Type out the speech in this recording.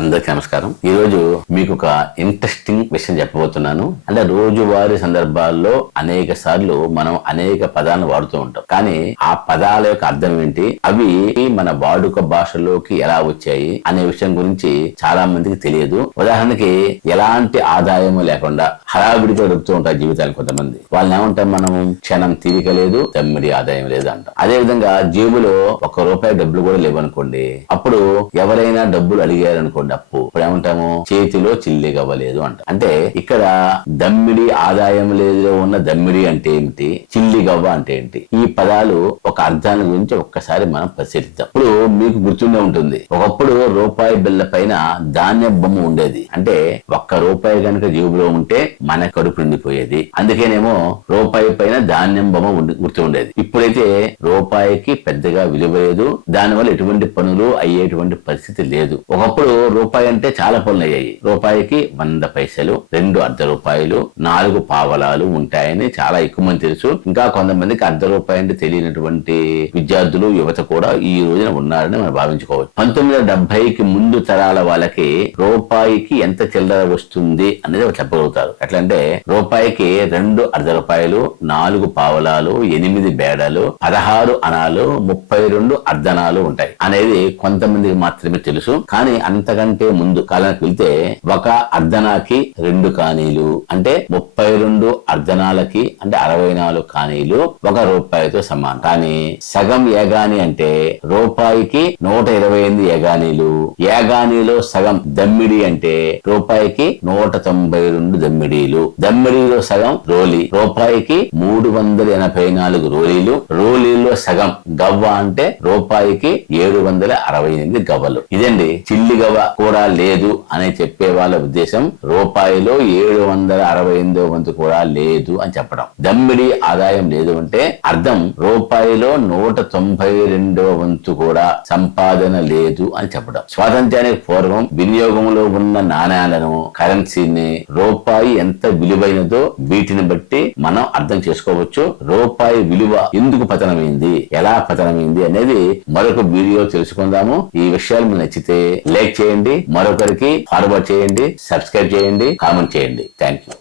అందరికీ నమస్కారం. ఈ రోజు మీకు ఒక ఇంట్రెస్టింగ్ విషయం చెప్పబోతున్నాను. అంటే రోజువారీ సందర్భాల్లో అనేక సార్లు మనం అనేక పదాలను వాడుతూ ఉంటాం. కానీ ఆ పదాల యొక్క అర్థం ఏంటి, అవి మన వాడుక భాషలోకి ఎలా వచ్చాయి అనే విషయం గురించి చాలా మందికి తెలియదు. ఉదాహరణకి ఎలాంటి ఆదాయము లేకుండా హడావిడిగా గడుపుతూ ఉంటారు జీవితాలు కొంతమంది. వాళ్ళని ఏమంటాం మనం, క్షణం తీరిక లేదు, తమ్మిడి ఆదాయం లేదు అంటాం. అదే విధంగా జేబులో ₹1 డబ్బులు కూడా లేవనుకోండి, అప్పుడు ఎవరైనా డబ్బులు అడిగారనుకోండి అప్పు, ఇప్పుడు ఏమంటాము, చేతిలో చిల్లి గవ్వలేదు అంట. అంటే ఇక్కడ దమ్మిడి ఆదాయం లేదు ఉన్న దమ్మిడి అంటే ఏమిటి, చిల్లి గవ్వ అంటే ఏంటి, ఈ పదాలు ఒక అర్థాన్ని గురించి ఒక్కసారి మనం పరిశీలిద్దాం. ఇప్పుడు మీకు గుర్తుండే ఉంటుంది, ఒకప్పుడు రూపాయి బిళ్ళ పైన ధాన్యం బొమ్మ ఉండేది. అంటే ₹1 కనుక జేబులో ఉంటే మన కడుపు నిండిపోయేది. అందుకేనేమో రూపాయి పైన ధాన్యం బొమ్మ గుర్తు ఉండేది. ఇప్పుడైతే రూపాయికి పెద్దగా విలువ లేదు, దానివల్ల ఎటువంటి పనులు అయ్యేటువంటి పరిస్థితి లేదు. ఒకప్పుడు రూపాయి అంటే చాలా పనులు అయ్యాయి. రూపాయికి 100 పైసలు, 2 అర్ధ రూపాయలు, 4 పావలాలు ఉంటాయని చాలా ఎక్కువ మంది తెలుసు. ఇంకా కొంతమందికి ₹1 అంటే తెలియనటువంటి విద్యార్థులు, యువత కూడా ఈ రోజున ఉన్నారని మనం భావించుకోవచ్చు. 1970కి ముందు తరాల వాళ్ళకి రూపాయికి ఎంత చిల్లర వస్తుంది అనేది చెప్పగలుగుతారు. ఎట్లా అంటే రూపాయికి 2 అర్ధ రూపాయలు, 4 పావలాలు, 8 బేడలు, 16 అనాలు, 32 అర్ధనాలు ఉంటాయి అనేది కొంతమందికి మాత్రమే తెలుసు. కానీ అంతకంటే ముందు కాలానికి వెళ్తే ఒక అర్ధనాకి 2 కానీలు అంటే 32 అర్ధనాలకి అంటే 64 కానీలు ₹1తో సమానం. కానీ సగం ఏగాని అంటే రూపాయికి 128 ఏగానీలు, ఏగానీలో సగం దమ్మిడి అంటే రూపాయికి 192 దమ్మిడీలు, దమ్మిడిలో సగం రోలి, రూపాయికి 384 రోలీలు, రోలీలో సగం గవ్వ అంటే రూపాయికి 768 గవ్వలు. ఇదండి చిల్లి గవ్వ కూడా లేదు అని చెప్పే వాళ్ళ ఉద్దేశం, రూపాయిలో 768వ వంతు కూడా లేదు అని చెప్పడం. దమ్మిడి ఆదాయం లేదు అంటే అర్థం రూపాయిలో 192వ వంతు కూడా సంపాదన లేదు అని చెప్పడం. స్వాతంత్ర్యానికి పూర్వం వినియోగంలో ఉన్న నాణ్యాలను, కరెన్సీని, రూపాయి ఎంత విలువైనదో వీటిని బట్టి మనం అర్థం చేసుకోవచ్చు. రూపాయి విలువ ఎందుకు పతనమైంది, ఎలా పతనమైంది అనేది మరొక వీడియో తెలుసుకుందాము. ఈ విషయాలు మీకు నచ్చితే లైక్ చేయండి, మరొకరికి ఫార్వర్డ్ చేయండి, సబ్స్క్రైబ్ చేయండి, కామెంట్ చేయండి. Thank you.